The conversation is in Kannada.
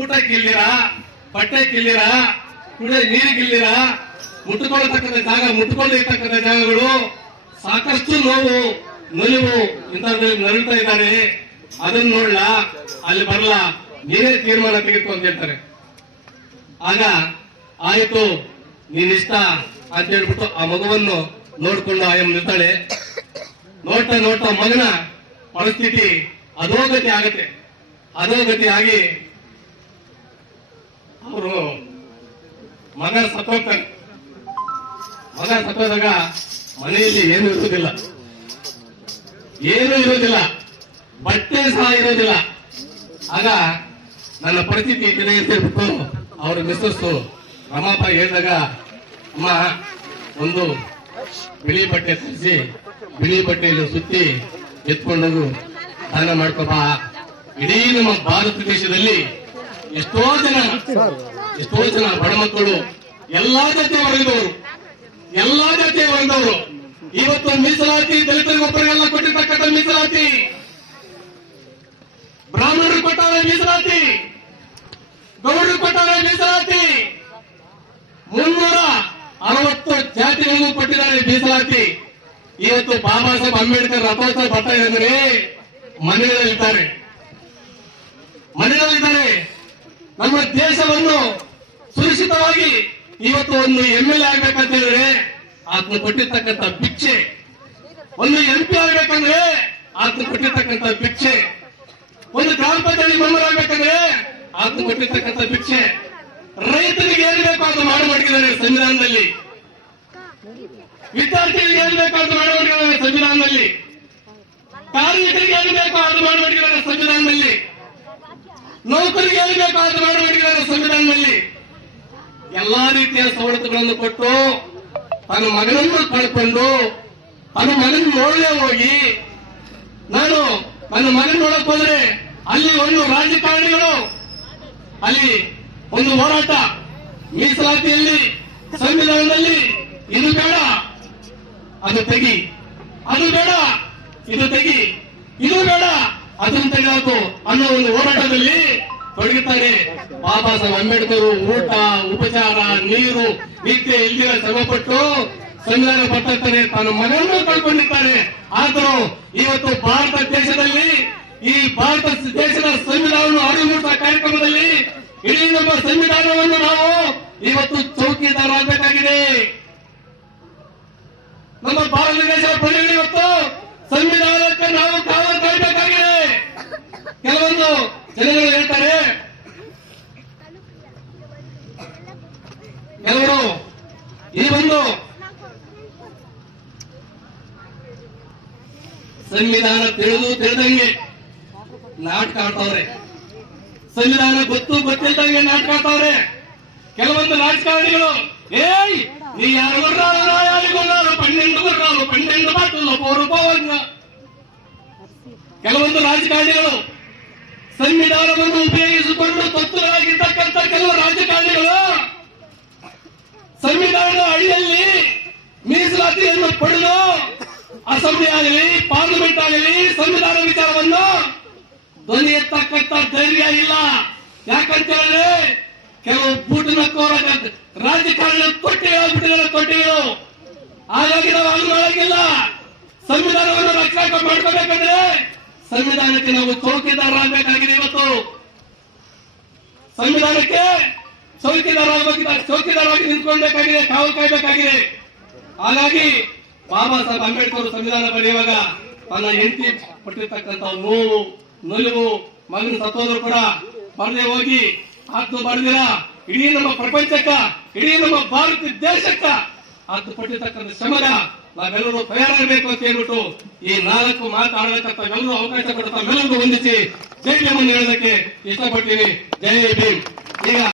ಊಟಕ್ಕಿಲ್ಲಿರ ಬಟ್ಟೆಗಿಲ್ಲಿರ ಕುಡಿಯ ನೀರಿಗಿಲ್ಲಿರ ಮುಟ್ಟುಕೊಳ್ಳತಕ್ಕಂಥ ಜಾಗ ಮುಟ್ಟುಕೊಂಡಿರ್ತಕ್ಕಂಥ ಜಾಗಗಳು ಸಾಕಷ್ಟು ನೋವು, ನಲಿವು ಇಂಥದ್ರಲ್ಲಿ ನರಳ್ತಾ ಇದ್ದಾರೆ ಅದನ್ನ ನೋಡ್ಲ, ಅಲ್ಲಿ ಬರಲ್ಲ. ನೀನೇ ತೀರ್ಮಾನ ತೆಗೆದುಕೊ ಅಂತ ಹೇಳ್ತಾರೆ. ಆಗ ಆಯಿತು, ನೀನಿಷ್ಟ ಅಂತ ಹೇಳ್ಬಿಟ್ಟು ಆ ಮಗುವನ್ನು ನೋಡ್ಕೊಂಡು ಆಯಮ್ಮ ನಿಲ್ತಾಳೆ. ನೋಡ್ತಾ ನೋಡ್ತಾ ಮಗನ ಪರಿಸ್ಥಿತಿ ಅಧೋಗತಿ ಆಗತ್ತೆ. ಅಧೋಗತಿ ಆಗಿ ಅವರು ಮಗ ಸತ್ತೋಗ್ತಾನೆ ಮಗ ಸತ್ತೋದಾಗ ಮನೆಯಲ್ಲಿ ಏನು ಇರುವುದಿಲ್ಲ. ಏನೂ ಇರೋದಿಲ್ಲ ಬಟ್ಟೆ ಸಹ ಇರೋದಿಲ್ಲ ಆಗ ನನ್ನ ಪರಿಸ್ಥಿತಿ ಅಂತ ಅವರು ಅವ್ರ ಮಿಸ್ಸಸ್ಸು ರಮಾಪ ಹೇಳಿದಾಗ, ಅಮ್ಮ, ಒಂದು ಬಿಳಿ ಬಟ್ಟೆ ತರಿಸಿ, ಬಿಳಿ ಬಟ್ಟೆಯಲ್ಲಿ ಸುತ್ತಿ ಎತ್ಕೊಂಡೋಗು, ದಾನ ಮಾಡ್ಕೊಬಾ. ಇಡೀ ನಮ್ಮ ಭಾರತ ದೇಶದಲ್ಲಿ ಎಷ್ಟೋ ಜನ ಎಷ್ಟೋ ಜನ ಬಡ ಮಕ್ಕಳು ಎಲ್ಲಾ ಜಾತಿ ವರ್ಗದವರು ಎಲ್ಲಾ ಜಾತಿ ವರ್ಗದವರು ಇವತ್ತು ಮೀಸಲಾತಿ ದಲಿತರಿಗೊಬ್ಬರಿಗೆಲ್ಲ ಕೊಟ್ಟಿರ್ತಕ್ಕಂಥ ಮೀಸಲಾತಿ. ಬ್ರಾಹ್ಮಣರು ಕೊಟ್ಟಾರೆ ಮೀಸಲಾತಿ. ಗೌಡರು ಕೊಟ್ಟಾರೆ ಮೀಸಲಾತಿ. ಮುನ್ನೂರ ಅರವತ್ತು ಜಾತಿಗಳಿಗೂ ಕೊಟ್ಟಿದ್ದಾರೆ ಮೀಸಲಾತಿ. ಇವತ್ತು ಬಾಬಾ ಸಾಹೇಬ್ ಅಂಬೇಡ್ಕರ್ ರಥೋತ್ಸವ ಬರ್ತಾ ಇದ್ದಾರೆ ಮನೆಗಳಲ್ಲಿದ್ದಾರೆ ಮನೆಗಳಲ್ಲಿದ್ದಾರೆ ನಮ್ಮ ದೇಶವನ್ನು ಸುರಕ್ಷಿತವಾಗಿ ಇವತ್ತು ಒಂದು ಎಂ ಎಲ್ ಎ ಆಗ್ಬೇಕಂತ ಹೇಳಿದ್ರೆ ಕೊಟ್ಟಿರ್ತಕ್ಕಂಥ ಭಿಕ್ಷೆ. ಒಂದು ಎಂ ಪಿ ಆಗ್ಬೇಕಂದ್ರೆ ಆತನು ಕೊಟ್ಟಿರ್ತಕ್ಕಂಥ ಭಿಕ್ಷೆ. ಒಂದು ಗ್ರಾಮ ಪಂಚಾಯತಿ ಮೆಂಬರ್ ಆಗ್ಬೇಕಂದ್ರೆ ಆತನು ಕೊಟ್ಟಿರ್ತಕ್ಕಂಥ ಭಿಕ್ಷೆ. ರೈತರಿಗೆ ಏನ್ ಬೇಕು ಅದು ಮಾಡಿ ಮಾಡಿದ್ದಾರೆ ಸಂವಿಧಾನದಲ್ಲಿ. ವಿದ್ಯಾರ್ಥಿಗಳಿಗೆ ಏನ್ ಬೇಕು ಅಂತ ಮಾಡಿ ಸಂವಿಧಾನದಲ್ಲಿ. ಕಾರ್ಮಿಕರಿಗೆ ಏನ್ ಬೇಕು ಅದು ಮಾಡಿ ಮಾಡಿದ್ದಾರೆ ಸಂವಿಧಾನದಲ್ಲಿ. ನೌಕರಿಗೆ ಎಲ್ಲಿ ಬೇಕು ಅದು ಮಾಡಿ ಮಾಡಿದ್ದಾರೆ ಸಂವಿಧಾನದಲ್ಲಿ. ಎಲ್ಲಾ ರೀತಿಯ ಸವಲತ್ತುಗಳನ್ನು ಕೊಟ್ಟು ತನ್ನ ಮಗನನ್ನು ಕಳ್ಕೊಂಡು ತನ್ನ ಮಗನ ನೋಡಲೇ ಹೋಗಿ ನಾನು ನನ್ನ ಮಗನ ನೋಡಕ್ ಹೋದ್ರೆ ಅಲ್ಲಿ ಒಂದು ರಾಜಕಾರಣಿಗಳು, ಅಲ್ಲಿ ಒಂದು ಹೋರಾಟ ಮೀಸಲಾತಿಯಲ್ಲಿ ಸಂವಿಧಾನದಲ್ಲಿ ಇದು ಬೇಡ, ಅದು ತೆಗಿ. ಅದು ಬೇಡ, ಇದು ತೆಗಿ. ಇದು ಬೇಡ. ಅದನ್ನು ತೆಗೆದಾಕು ಅನ್ನೋ ಒಂದು ಹೋರಾಟದಲ್ಲಿ ತೊಡಗುತ್ತಾರೆ ಬಾಬಾ ಸಾಹೇಬ್ ಅಂಬೇಡ್ಕರ್ ಊಟ, ಉಪಚಾರ, ನೀರು, ನಿತ್ಯ ಇಲ್ದಿರ ಶ್ರಮಪಟ್ಟು ಸಂವಿಧಾನ ಬರ್ತಾರೆ ತನ್ನ ಮನೆಯನ್ನು ಕಳ್ಕೊಂಡಿದ್ದಾರೆ. ಆದರೂ ಇವತ್ತು ಭಾರತ ದೇಶದಲ್ಲಿ, ಈ ಭಾರತ ದೇಶದ ಸಂವಿಧಾನವನ್ನು ಅರಿವು ಮೂಡಿಸುವ ಕಾರ್ಯಕ್ರಮದಲ್ಲಿ ಇಡೀ ನಮ್ಮ ಸಂವಿಧಾನವನ್ನು ನಾವು ಇವತ್ತು ಚೌಕಿದಾರ ಆಗಬೇಕಾಗಿದೆ ನಮ್ಮ ಭಾರತ ದೇಶದ ಪ್ರಜೆಗಳು ಇವತ್ತು ಸಂವಿಧಾನಕ್ಕೆ ನಾವು ಕಾವಲು ಕಾಯಬೇಕಾಗಿದೆ ಕೆಲವೊಂದು ಜನಗಳು ಹೇಳ್ತಾರೆ ಕೆಲವರು ಈ ಒಂದು ಸಂವಿಧಾನ ತಿಳಿದು ತಿಳಿದಂಗೆ ನಾಟಕ ಆಡ್ತವ್ರೆ ಸಂವಿಧಾನ ಗೊತ್ತು ಗೊತ್ತಿಲ್ದಂಗೆ ನಾಟಕ ಆಡ್ತವ್ರೆ ಕೆಲವೊಂದು ರಾಜಕಾರಣಿಗಳು ಏಯ್ నీ ఎవరు రాయాలిగొన్నారు పన్నెండు గుర్రాలు పన్నెండు బట్టలు పూర్వపోవంగా ಕೆಲವೊಂದು ರಾಜಕಾರಣಿಗಳು ಸಂವಿಧಾನವನ್ನು ಉಪಯೋಗಿಸಿಕೊಂಡು ತತ್ವರಾಗಿರ್ತಕ್ಕಂಥ ಕೆಲವು ರಾಜಕಾರಣಿಗಳು ಸಂವಿಧಾನದ ಅಡಿಯಲ್ಲಿ ಮೀಸಲಾತಿಯನ್ನು ಪಡೆದು ಅಸೆಂಬ್ಲಿ ಆಗಲಿ, ಪಾರ್ಲಿಮೆಂಟ್ ಆಗಲಿ ಸಂವಿಧಾನ ವಿಚಾರವನ್ನು ಧ್ವನಿ ಎತ್ತಕ್ಕಂಥ ಧೈರ್ಯ ಇಲ್ಲ. ಯಾಕಂತ ಹೇಳಿದ್ರೆ ಕೆಲವು ಬೂಟನಕ್ಕೋರ ರಾಜಕಾರಣ ತೊಟ್ಟಿಗಳಾಗ್ಬಿಟ್ಟಿದ್ದಾರೆ ತೊಟ್ಟಿಗಳು. ಹಾಗಾಗಿ ನಾವು ಅಲ್ಲಿ ಸಂವಿಧಾನವನ್ನು ರಕ್ಷಣೆ ಮಾಡ್ಕೋಬೇಕಂದ್ರೆ ಸಂವಿಧಾನಕ್ಕೆ ನಾವು ಚೌಕಿದಾರರಾಗಬೇಕಾಗಿದೆ ಇವತ್ತು. ಸಂವಿಧಾನಕ್ಕೆ ಚೌಕಿದಾರರಾಗಬೇಕಿದ್ದಾರೆ ಚೌಕಿದಾರವಾಗಿ ನಿಂತ್ಕೊಳ್ಬೇಕಾಗಿದೆ ಕಾವಲು ಕಾಯ್ಬೇಕಾಗಿದೆ. ಹಾಗಾಗಿ ಬಾಬಾ ಸಾಹೇಬ್ ಅಂಬೇಡ್ಕರ್ ಸಂವಿಧಾನ ಬರೆಯುವಾಗ ತನ್ನ ಹೆಂಡತಿ ಪಟ್ಟಿರ್ತಕ್ಕಂಥ ನೋವು, ನಲುವು, ಮಗನ ಸತ್ತೋದ್ರು ಕೂಡ ಬರದೆ ಹೋಗಿ ಹತ್ತು ಬರ್ದಿರ ಇಡೀ ನಮ್ಮ ಪ್ರಪಂಚಕ್ಕ, ಇಡೀ ನಮ್ಮ ಭಾರತ ದೇಶಕ್ಕ ಹತ್ತು ಪಟ್ಟಿರ್ತಕ್ಕಂಥ ಶ್ರಮದ ನಾವೆಲ್ಲರೂ ತಯಾರಾಗಬೇಕು ಅಂತ ಹೇಳ್ಬಿಟ್ಟು ಈ ನಾಲ್ಕು ಮಾತಾಡಬೇಕಂತ ಎಲ್ಲರೂ ಅವಕಾಶ ಕೊಡುತ್ತಾ ಎಲ್ಲರಿಗೂ ವಂದಿಸಿ ಜೈ ಭೀಮ್ ಹೇಳೋದಕ್ಕೆ ಇಷ್ಟಪಡ್ತೀನಿ. ಜೈ ಭೀಮ್. ಈಗ